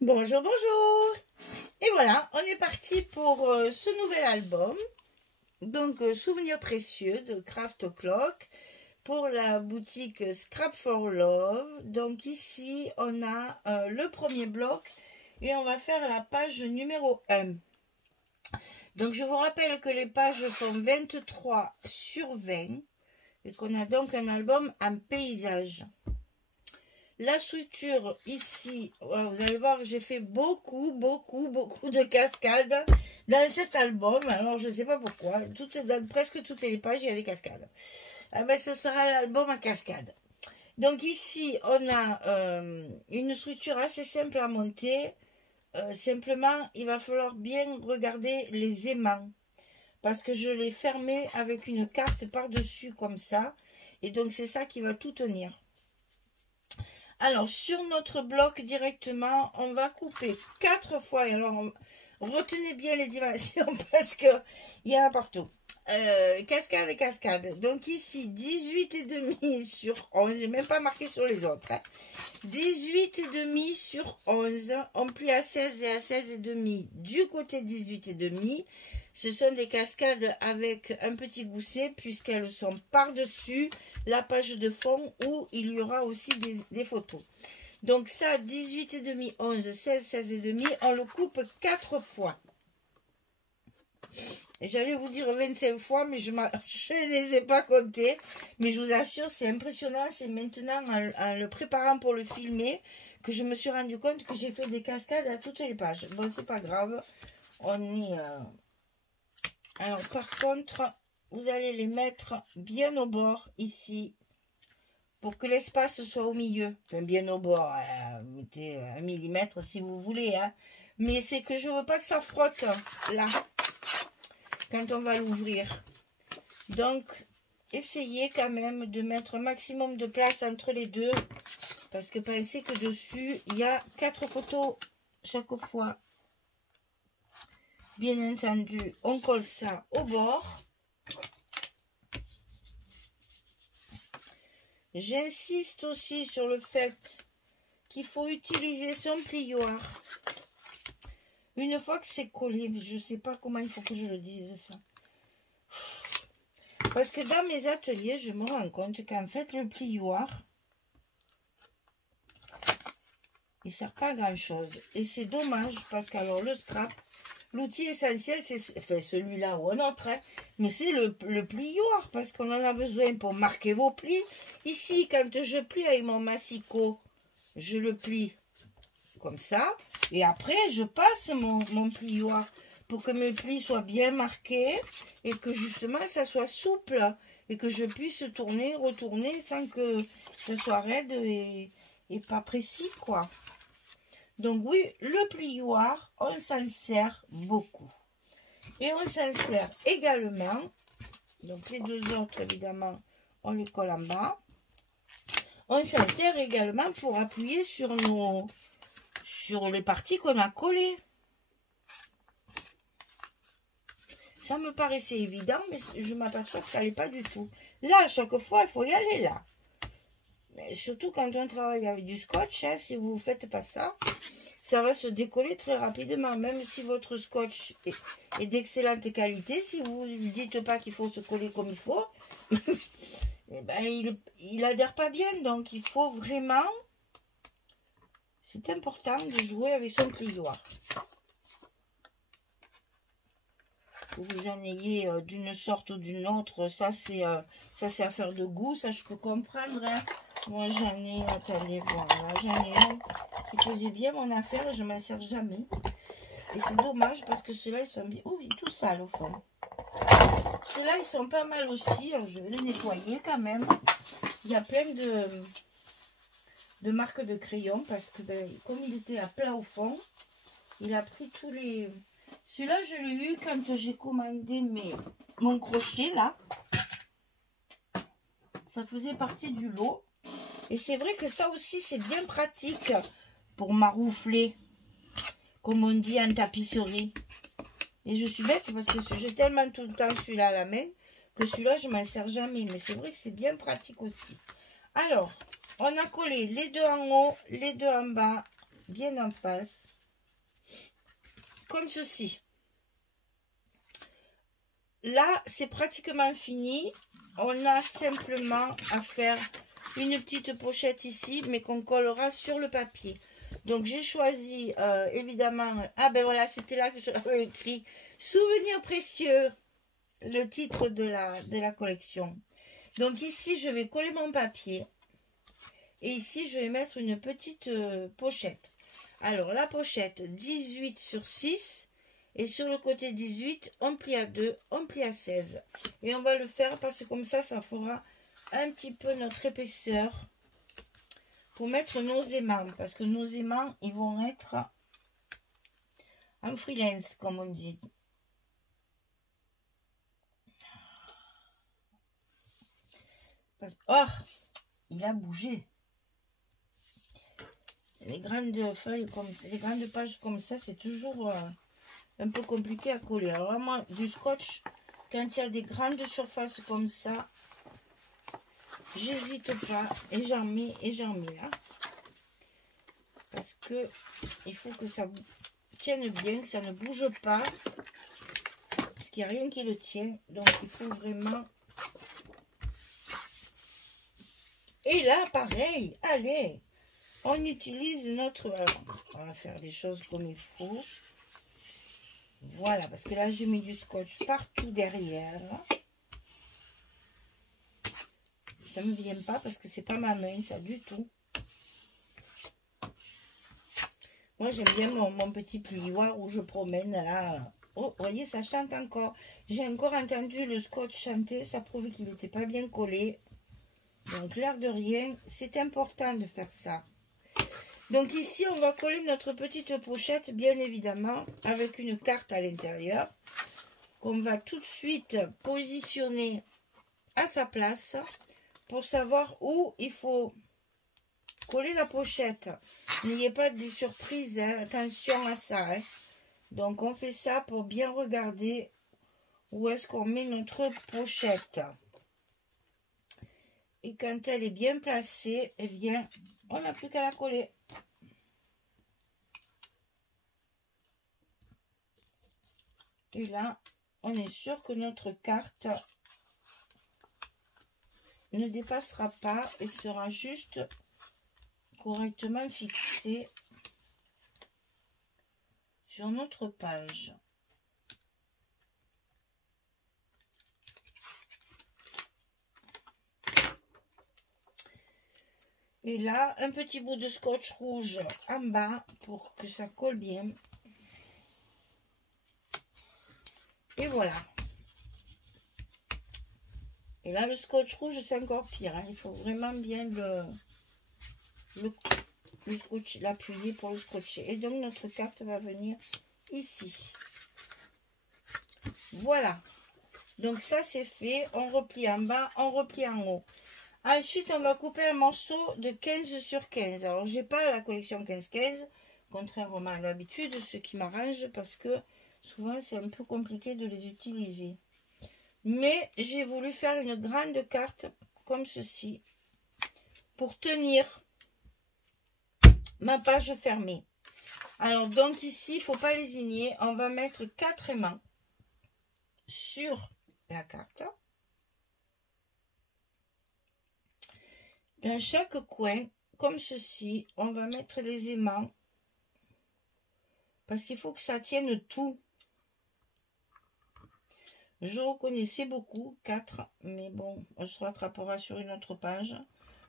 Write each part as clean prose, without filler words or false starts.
Bonjour, bonjour. Et voilà, on est parti pour ce nouvel album. Donc, Souvenirs précieux de Craft O'Clock pour la boutique Scrap for Love. Donc ici, on a le premier bloc et on va faire la page numéro 1. Donc, je vous rappelle que les pages font 23 sur 20 et qu'on a donc un album en paysage. La structure ici, vous allez voir que j'ai fait beaucoup de cascades dans cet album. Alors, je ne sais pas pourquoi. Dans presque toutes les pages, il y a des cascades. Ah ben, ce sera l'album à cascades. Donc ici, on a une structure assez simple à monter. Simplement, il va falloir bien regarder les aimants. Parce que je l'ai fermé avec une carte par-dessus comme ça. Et donc, c'est ça qui va tout tenir. Alors, sur notre bloc directement, on va couper 4 fois. Et alors, retenez bien les dimensions parce qu'il y en a partout. Cascade et cascade. Donc ici, 18,5 sur 11. Je n'ai même pas marqué sur les autres. 18,5 sur 11. On plie à 16 et à 16,5 du côté 18,5. Ce sont des cascades avec un petit gousset puisqu'elles sont par-dessus la page de fond où il y aura aussi des photos. Donc ça, 18,5, 11, 16, 16,5, on le coupe 4 fois. J'allais vous dire 25 fois, mais je ne les ai pas comptés. Mais je vous assure, c'est impressionnant. C'est maintenant, en le préparant pour le filmer, que je me suis rendu compte que j'ai fait des cascades à toutes les pages. Bon, c'est pas grave. On est... Alors, par contre, vous allez les mettre bien au bord, ici, pour que l'espace soit au milieu. Enfin, bien au bord, mettez 1 millimètre si vous voulez. Hein. Mais c'est que je veux pas que ça frotte, là, quand on va l'ouvrir. Donc, essayez quand même de mettre un maximum de place entre les deux. Parce que pensez que dessus, il y a 4 photos chaque fois. Bien entendu, on colle ça au bord. J'insiste aussi sur le fait qu'il faut utiliser son plioir. Une fois que c'est collé, je ne sais pas comment il faut que je le dise ça. Parce que dans mes ateliers, je me rends compte qu'en fait, le plioir, il ne sert pas à grand chose. Et c'est dommage parce qu'alors le scrap, l'outil essentiel, c'est enfin, celui-là ou un autre, hein, mais c'est le plioir parce qu'on en a besoin pour marquer vos plis. Ici, quand je plie avec mon massicot, je le plie comme ça. Et après, je passe mon plioir pour que mes plis soient bien marqués et que justement, ça soit souple et que je puisse tourner, retourner sans que ça soit raide et pas précis, quoi. Donc oui, le plioir, on s'en sert beaucoup. Et on s'en sert également, donc les deux autres, évidemment, on les colle en bas. On s'en sert également pour appuyer sur les parties qu'on a collées. Ça me paraissait évident, mais je m'aperçois que ça n'allait pas du tout. Là, à chaque fois, il faut y aller là. Mais surtout quand on travaille avec du scotch, hein, si vous ne faites pas ça, ça va se décoller très rapidement. Même si votre scotch est d'excellente qualité, si vous ne dites pas qu'il faut se coller comme il faut, eh ben, il adhère pas bien. Donc, il faut vraiment... C'est important de jouer avec son plioir. Que vous en ayez d'une sorte ou d'une autre, ça c'est affaire de goût, ça je peux comprendre. Hein. Moi j'en ai, attendez, voilà, j'en ai un qui faisait bien mon affaire et je ne m'en sers jamais. Et c'est dommage parce que ceux-là ils sont bien. Oh, il est tout sale au fond. Ceux-là ils sont pas mal aussi, alors je vais les nettoyer quand même. Il y a plein de marques de crayons parce que ben, comme il était à plat au fond, il a pris tous les... Celui-là, je l'ai eu quand j'ai commandé mon crochet, là. Ça faisait partie du lot. Et c'est vrai que ça aussi, c'est bien pratique pour maroufler, comme on dit en tapisserie. Et je suis bête parce que j'ai tellement tout le temps celui-là à la main que celui-là, je ne m'en sers jamais. Mais c'est vrai que c'est bien pratique aussi. Alors, on a collé les deux en haut, les deux en bas. bien en face, comme ceci. Là, c'est pratiquement fini. On a simplement à faire une petite pochette ici, mais qu'on collera sur le papier. Donc, j'ai choisi, évidemment... Ah, ben voilà, c'était là que j'avais écrit « Souvenirs précieux », le titre de la collection. Donc, ici, je vais coller mon papier. Et ici, je vais mettre une petite pochette. Alors, la pochette, 18 sur 6. Et sur le côté 18, on plie à 2, on plie à 16. Et on va le faire parce que comme ça, ça fera un petit peu notre épaisseur pour mettre nos aimants. Parce que nos aimants, ils vont être en freelance, comme on dit. Oh, il a bougé. Les grandes feuilles comme ça, les grandes pages comme ça, c'est toujours... un peu compliqué à coller. Alors là, moi, du scotch, quand il y a des grandes surfaces comme ça, j'hésite pas et j'en mets hein. Parce que il faut que ça tienne bien, que ça ne bouge pas, parce qu'il n'y a rien qui le tient. Donc il faut vraiment. Et là, pareil, allez, on utilise notre. Alors, on va faire les choses comme il faut. Voilà, parce que là, j'ai mis du scotch partout derrière. Ça ne me vient pas parce que c'est pas ma main, ça, du tout. Moi, j'aime bien mon petit plioir où je promène, là. Oh, vous voyez, ça chante encore. J'ai encore entendu le scotch chanter. Ça prouve qu'il n'était pas bien collé. Donc, l'air de rien, c'est important de faire ça. Donc ici, on va coller notre petite pochette, bien évidemment, avec une carte à l'intérieur, qu'on va tout de suite positionner à sa place pour savoir où il faut coller la pochette. N'ayez pas de surprises, hein. Attention à ça. Hein. Donc on fait ça pour bien regarder où est-ce qu'on met notre pochette. Et quand elle est bien placée, eh bien, on n'a plus qu'à la coller. Et là, on est sûr que notre carte ne dépassera pas et sera juste correctement fixée sur notre page. Et là, un petit bout de scotch rouge en bas pour que ça colle bien. Et voilà. Et là, le scotch rouge, c'est encore pire. Hein. Il faut vraiment bien l'appuyer pour le scotcher. Et donc, notre carte va venir ici. Voilà. Donc, ça, c'est fait. On replie en bas, on replie en haut. Ensuite, on va couper un morceau de 15 sur 15. Alors, j'ai pas la collection 15-15, contrairement à l'habitude, ce qui m'arrange parce que souvent, c'est un peu compliqué de les utiliser. Mais j'ai voulu faire une grande carte comme ceci pour tenir ma page fermée. Alors, donc ici, il ne faut pas lésigner. On va mettre 4 aimants sur la carte. Dans chaque coin, comme ceci, on va mettre les aimants parce qu'il faut que ça tienne tout. Je reconnaissais beaucoup, 4, mais bon, on se rattrapera sur une autre page.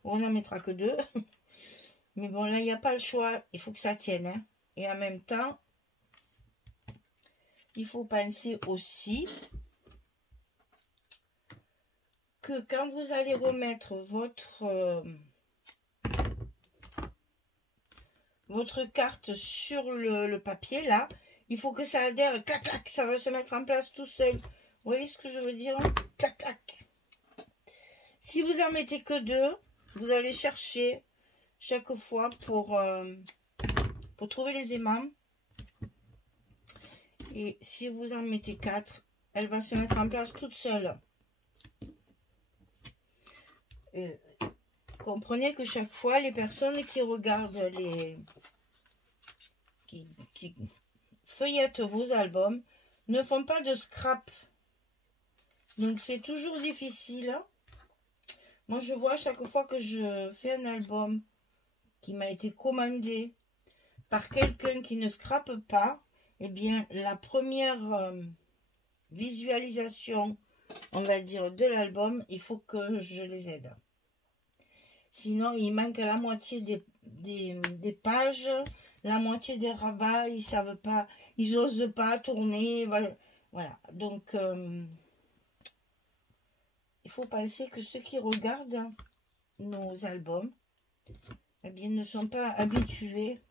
On n'en mettra que 2. Mais bon, là, il n'y a pas le choix. Il faut que ça tienne. Hein. Et en même temps, il faut penser aussi que quand vous allez remettre votre carte sur le papier, là, il faut que ça adhère. Clac, clac, ça va se mettre en place tout seul. Vous voyez ce que je veux dire? Clac, clac. Si vous en mettez que 2, vous allez chercher chaque fois pour trouver les aimants. Et si vous en mettez 4, elle va se mettre en place toute seule. Comprenez que chaque fois, les personnes qui regardent qui feuillettent vos albums ne font pas de scrap. Donc c'est toujours difficile. Moi je vois chaque fois que je fais un album qui m'a été commandé par quelqu'un qui ne scrape pas, eh bien la première visualisation, on va dire, de l'album, il faut que je les aide. Sinon il manque la moitié des pages, la moitié des rabats, ils savent pas, ils osent pas tourner, voilà. Donc il faut penser que ceux qui regardent nos albums, eh bien, ne sont pas habitués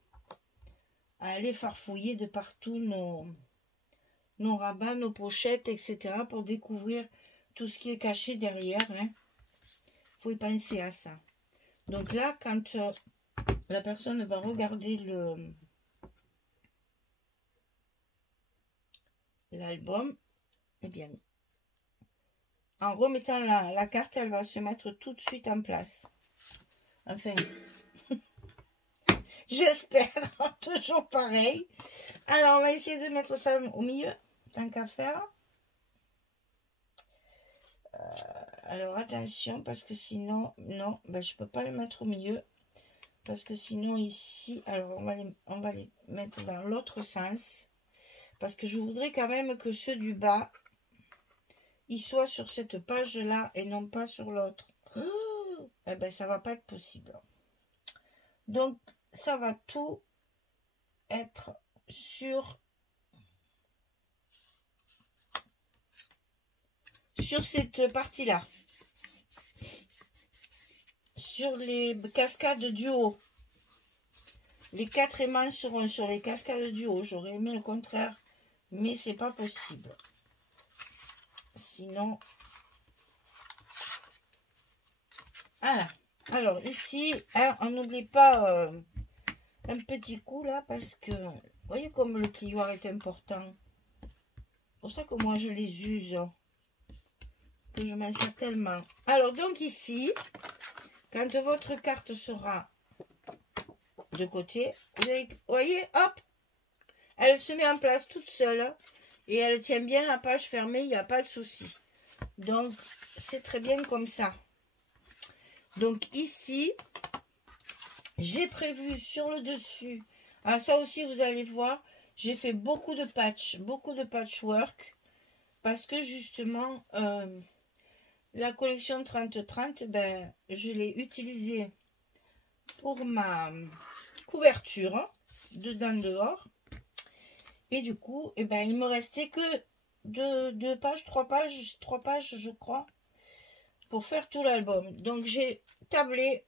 à aller farfouiller de partout nos rabats, nos pochettes, etc. pour découvrir tout ce qui est caché derrière. Il faut y penser à ça. Donc là, quand la personne va regarder l'album, eh bien, en remettant la carte, elle va se mettre tout de suite en place. Enfin, j'espère, toujours pareil. Alors, on va essayer de mettre ça au milieu, tant qu'à faire. Alors, attention, parce que sinon, non, ben, je ne peux pas le mettre au milieu. Parce que sinon, ici, alors, on va les mettre dans l'autre sens. Parce que je voudrais quand même que ceux du bas, ils soient sur cette page-là et non pas sur l'autre. Oh, eh ben, ça va pas être possible. Donc, ça va tout être sur cette partie-là. Sur les cascades du haut. Les 4 aimants seront sur les cascades du haut. J'aurais aimé le contraire, mais c'est pas possible. Sinon... Voilà. Alors, ici, hein, on n'oublie pas un petit coup, là, parce que... Vous voyez comme le plioir est important. C'est pour ça que moi, je les use. Que je m'en sers tellement. Alors, donc ici, quand votre carte sera de côté, vous voyez, hop, elle se met en place toute seule. Et elle tient bien la page fermée, il n'y a pas de souci. Donc, c'est très bien comme ça. Donc ici, j'ai prévu sur le dessus. Ah, ça aussi, vous allez voir, j'ai fait beaucoup de patchwork. Parce que justement, la collection 30-30, ben, je l'ai utilisée pour ma couverture, dedans dehors. Et du coup, eh ben, il me restait que 3 pages, je crois, pour faire tout l'album. Donc j'ai tablé,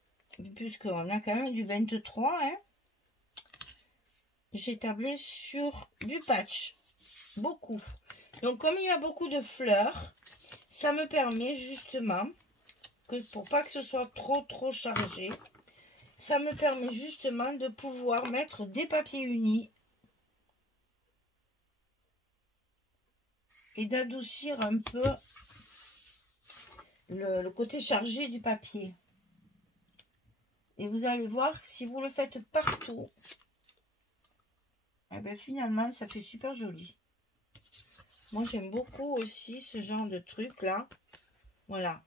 puisqu'on a quand même du 23, hein, j'ai tablé sur du patch, beaucoup. Donc comme il y a beaucoup de fleurs, ça me permet justement, que pour pas que ce soit trop chargé, ça me permet justement de pouvoir mettre des papiers unis et d'adoucir un peu le côté chargé du papier. Et vous allez voir, si vous le faites partout, eh bien finalement ça fait super joli. Moi j'aime beaucoup aussi ce genre de truc là. Voilà.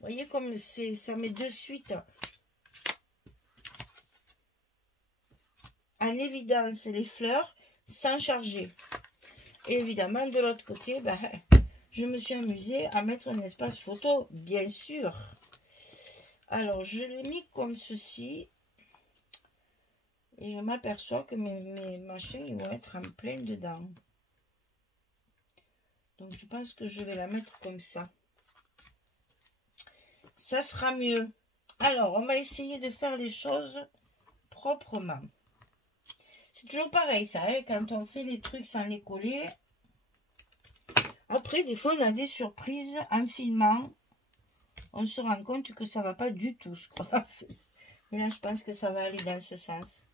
Vous voyez comme ça met de suite en évidence les fleurs sans charger. Et évidemment de l'autre côté, ben, je me suis amusée à mettre un espace photo, bien sûr. Alors, je l'ai mis comme ceci. Et je m'aperçois que mes machins, ils vont être en plein dedans. Donc, je pense que je vais la mettre comme ça. Ça sera mieux. Alors, on va essayer de faire les choses proprement. C'est toujours pareil, ça, hein, quand on fait les trucs sans les coller. Après, des fois, on a des surprises en filmant. On se rend compte que ça va pas du tout ce qu'on a fait. Mais là, je pense que ça va aller dans ce sens.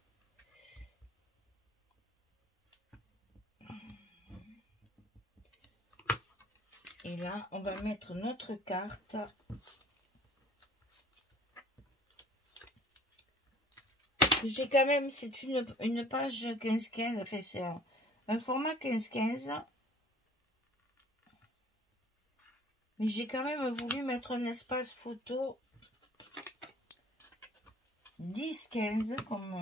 Et là, on va mettre notre carte. J'ai quand même, c'est une page 15-15, enfin c'est un format 15-15. Mais j'ai quand même voulu mettre un espace photo 10-15, comme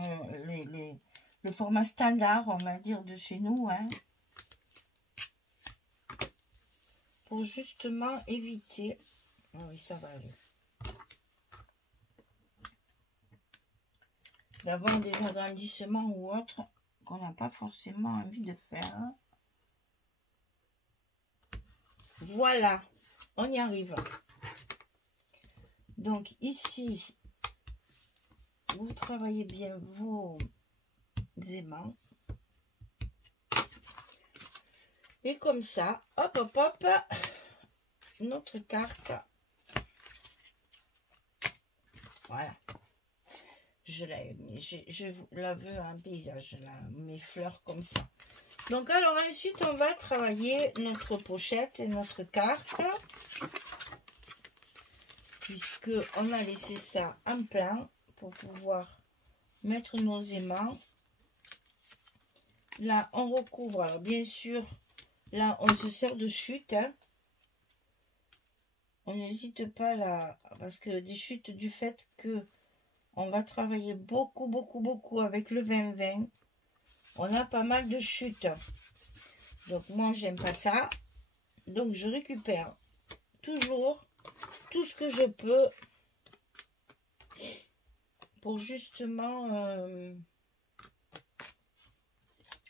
le format standard, on va dire, de chez nous, hein, pour justement éviter, oh oui, ça va aller, d'avoir des agrandissements ou autres qu'on n'a pas forcément envie de faire. Voilà, on y arrive. Donc ici, vous travaillez bien vos aimants. Et comme ça, hop, hop, hop, notre carte. Voilà. Je la veux un paysage, là, mes fleurs comme ça. Donc, alors ensuite, on va travailler notre pochette et notre carte. Puisque on a laissé ça en plan pour pouvoir mettre nos aimants. Là, on recouvre. Alors, bien sûr, là, on se sert de chute. Hein. On n'hésite pas là, parce que des chutes du fait que on va travailler beaucoup, beaucoup, beaucoup avec le 20-20. On a pas mal de chutes. Donc, moi, j'aime pas ça. Donc, je récupère toujours tout ce que je peux pour justement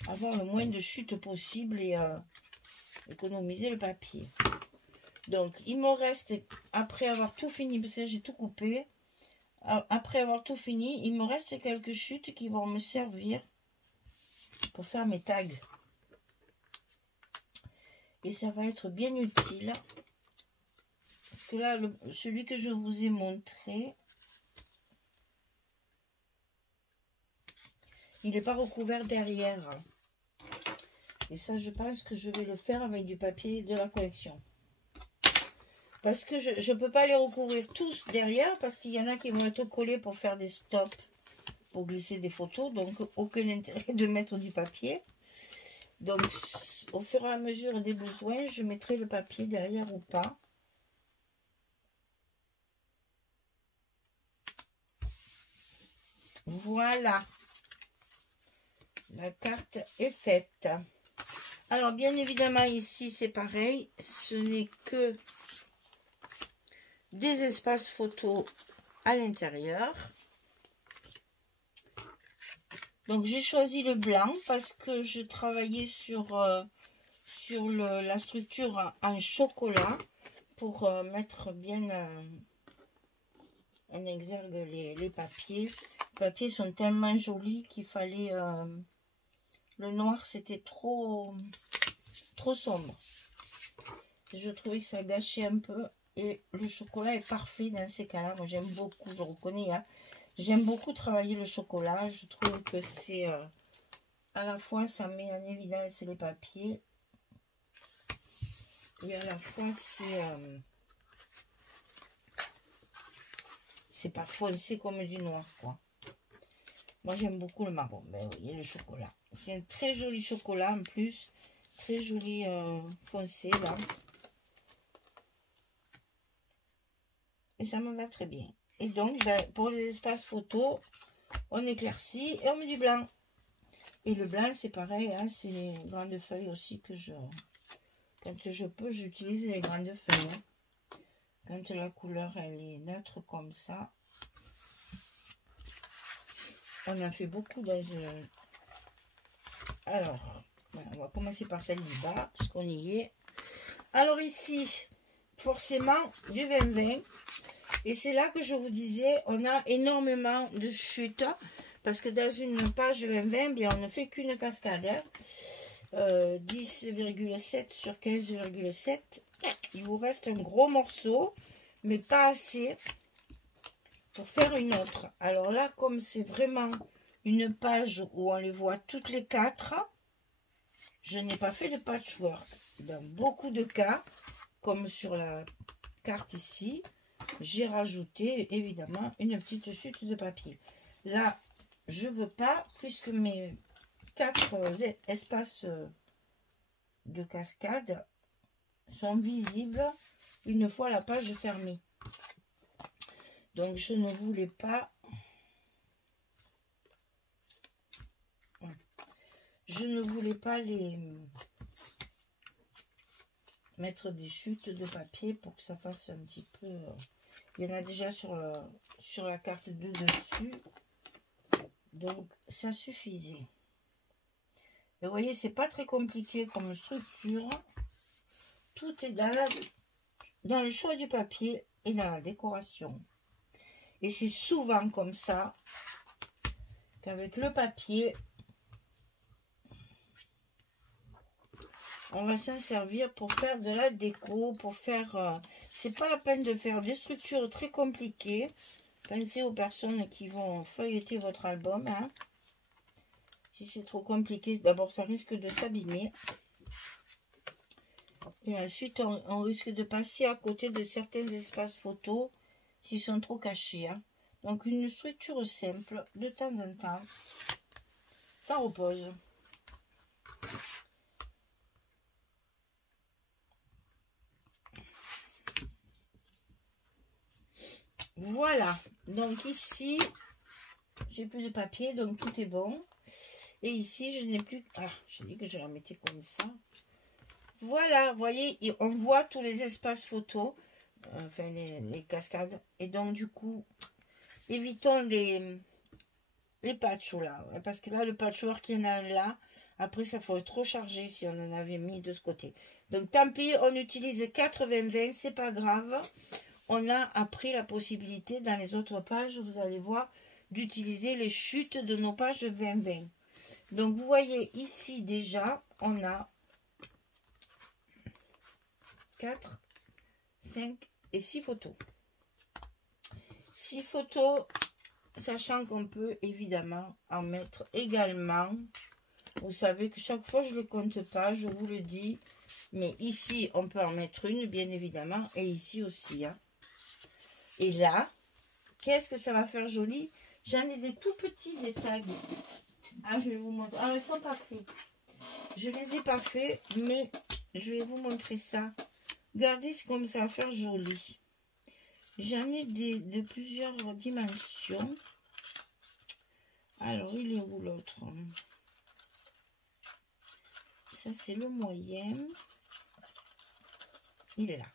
avoir le moins de chutes possible et économiser le papier. Donc, il me reste, après avoir tout fini, parce que j'ai tout coupé, après avoir tout fini, il me reste quelques chutes qui vont me servir pour faire mes tags. Et ça va être bien utile. Parce que là, celui que je vous ai montré, il n'est pas recouvert derrière. Et ça, je pense que je vais le faire avec du papier de la collection. Parce que je ne peux pas les recouvrir tous derrière, parce qu'il y en a qui vont être collés pour faire des stops, pour glisser des photos. Donc, aucun intérêt de mettre du papier. Donc, au fur et à mesure des besoins, je mettrai le papier derrière ou pas. Voilà. La carte est faite. Alors, bien évidemment, ici, c'est pareil. Ce n'est que des espaces photos à l'intérieur. Donc, j'ai choisi le blanc parce que je travaillais sur la structure en chocolat pour mettre bien en exergue les papiers. Les papiers sont tellement jolis qu'il fallait... le noir, c'était trop sombre. Je trouvais que ça gâchait un peu. Et le chocolat est parfait dans ces cas-là. Moi, j'aime beaucoup, je reconnais. Hein, j'aime beaucoup travailler le chocolat. Je trouve que c'est... à la fois, ça met en évidence les papiers. Et à la fois, c'est pas foncé comme du noir, quoi. Moi, j'aime beaucoup le marron. Ben oui, et le chocolat. C'est un très joli chocolat, en plus. Très joli foncé, là. Et ça me va très bien. Et donc, ben, pour les espaces photos, on éclaircit et on met du blanc. Et le blanc, c'est pareil, hein, c'est les grandes feuilles aussi que quand je peux, j'utilise les grandes feuilles. Hein. Quand la couleur, elle est neutre comme ça. On a fait beaucoup dans... Alors, on va commencer par celle du bas, parce qu'on y est. Alors ici, forcément, du 20-20. Et c'est là que je vous disais, on a énormément de chutes. Parce que dans une page 20-20, bien, on ne fait qu'une cascade. Hein. 10,7 sur 15,7. Il vous reste un gros morceau, mais pas assez pour faire une autre. Alors là, comme c'est vraiment une page où on les voit toutes les quatre, je n'ai pas fait de patchwork. Dans beaucoup de cas, comme sur la carte ici, j'ai rajouté évidemment une petite chute de papier. Là, je veux pas, puisque mes 4 espaces de cascade sont visibles une fois la page fermée. Donc je ne voulais pas, les mettre des chutes de papier pour que ça fasse un petit peu. Il y en a déjà sur la carte de dessus, donc ça suffisait. Et vous voyez, c'est pas très compliqué comme structure. Tout est dans le choix du papier et dans la décoration. Et c'est souvent comme ça qu'avec le papier, on va s'en servir pour faire de la déco, pour faire... c'est pas la peine de faire des structures très compliquées. Pensez aux personnes qui vont feuilleter votre album. Hein. Si c'est trop compliqué, d'abord ça risque de s'abîmer. Et ensuite, on risque de passer à côté de certains espaces photos s'ils sont trop cachés. Hein. Donc une structure simple, de temps en temps, ça repose. Voilà, donc ici, j'ai plus de papier, donc tout est bon. Et ici, je n'ai plus... Ah, j'ai dit que je la mettais comme ça. Voilà, vous voyez, on voit tous les espaces photos, enfin les cascades. Et donc, du coup, évitons les patchs là. Parce que là, le patchwork qu'il y en a là, après, ça ferait trop charger si on en avait mis de ce côté. Donc, tant pis, on utilise 80-20, c'est pas grave. On a appris la possibilité dans les autres pages, vous allez voir, d'utiliser les chutes de nos pages 20-20. Donc, vous voyez ici déjà, on a 4, 5 et 6 photos. 6 photos, sachant qu'on peut évidemment en mettre également. Vous savez que chaque fois, je ne le compte pas, je vous le dis. Mais ici, on peut en mettre une, bien évidemment, et ici aussi, hein. Et là, qu'est-ce que ça va faire joli? J'en ai des tout petits, des tags. Ah, je vais vous montrer. Ah, ils sont pas faits. Je les ai pas faits, mais je vais vous montrer ça. Regardez comme ça va faire joli. J'en ai de plusieurs dimensions. Alors, il est où l'autre? Ça, c'est le moyen. Il est là.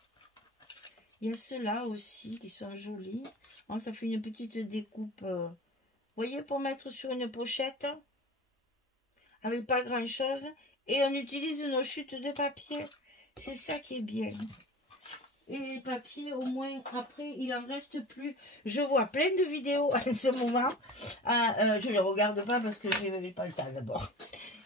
Il y a ceux-là aussi qui sont jolis. Oh, ça fait une petite découpe. Vous voyez, pour mettre sur une pochette. Avec pas grand-chose. Et on utilise nos chutes de papier. C'est ça qui est bien. Et les papiers, au moins, après, il en reste plus. Je vois plein de vidéos en ce moment. Je ne les regarde pas parce que je n'ai pas le temps d'abord.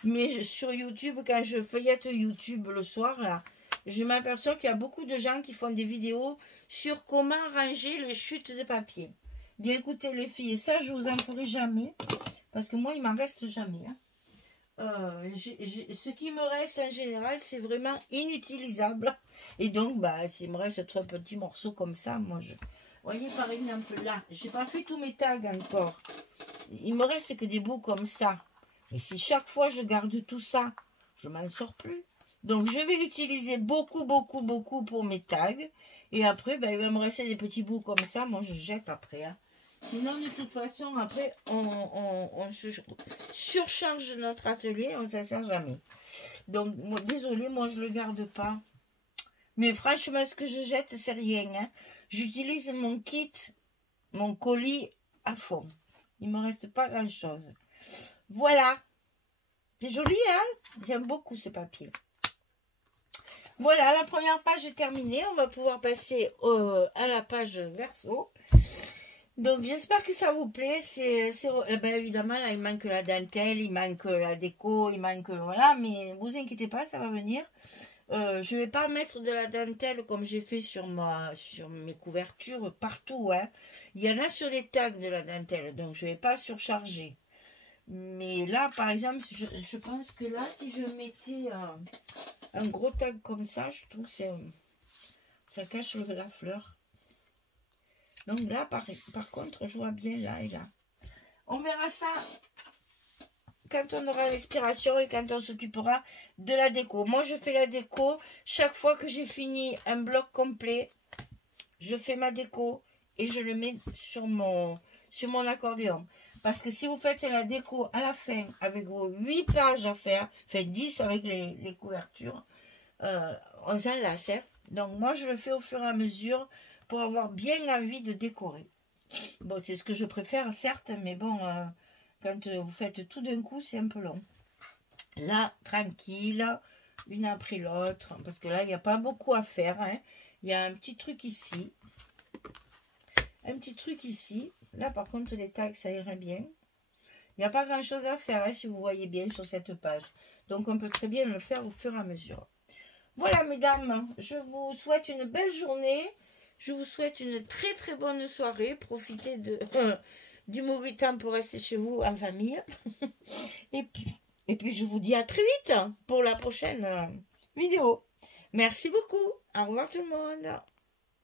Mais sur YouTube, quand je feuillette YouTube le soir, là, je m'aperçois qu'il y a beaucoup de gens qui font des vidéos sur comment ranger les chutes de papier. Bien écoutez les filles, ça je vous en ferai jamais. Parce que moi, il m'en reste jamais. Hein. Ce qui me reste en général, c'est vraiment inutilisable. Et donc, bah, s'il me reste 3 petits morceaux comme ça, moi je... Vous voyez, par exemple, là, j'ai pas fait tous mes tags encore. Il me reste que des bouts comme ça. Et si chaque fois je garde tout ça, je m'en sors plus. Donc, je vais utiliser beaucoup pour mes tags. Et après, ben, il va me rester des petits bouts comme ça. Moi, je jette après. Hein. Sinon, de toute façon, après, on se surcharge notre atelier. On ne s'en sert jamais. Donc, moi, désolé, moi, je ne les garde pas. Mais franchement, ce que je jette, c'est rien. Hein. J'utilise mon kit, mon colis à fond. Il ne me reste pas grand-chose. Voilà. C'est joli, hein? J'aime beaucoup ce papier. Voilà, la première page est terminée. On va pouvoir passer à la page verso. Donc, j'espère que ça vous plaît. Ben, évidemment, là, il manque la dentelle, il manque la déco, il manque... Voilà, mais ne vous inquiétez pas, ça va venir. Je ne vais pas mettre de la dentelle comme j'ai fait sur mes couvertures partout. Hein. Il y en a sur les tags de la dentelle, donc je ne vais pas surcharger. Mais là, par exemple, je pense que là, si je mettais un gros tag comme ça, je trouve que ça cache la fleur. Donc là, par contre, je vois bien là et là. On verra ça quand on aura l'inspiration et quand on s'occupera de la déco. Moi, je fais la déco chaque fois que j'ai fini un bloc complet. Je fais ma déco et je le mets sur mon accordéon. Parce que si vous faites la déco à la fin avec vos 8 pages à faire, enfin 10 avec les couvertures, on s'en lasse. Hein. Donc moi, je le fais au fur et à mesure pour avoir bien envie de décorer. Bon, c'est ce que je préfère, certes, mais bon, quand vous faites tout d'un coup, c'est un peu long. Là, tranquille, une après l'autre, parce que là, il n'y a pas beaucoup à faire. Hein. Il y a un petit truc ici. Un petit truc ici. Là, par contre, les tags, ça irait bien. Il n'y a pas grand-chose à faire, hein, si vous voyez bien sur cette page. Donc, on peut très bien le faire au fur et à mesure. Voilà, mesdames, je vous souhaite une belle journée. Je vous souhaite une très, très bonne soirée. Profitez du mauvais temps pour rester chez vous en famille. Et puis, je vous dis à très vite pour la prochaine vidéo. Merci beaucoup. Au revoir tout le monde.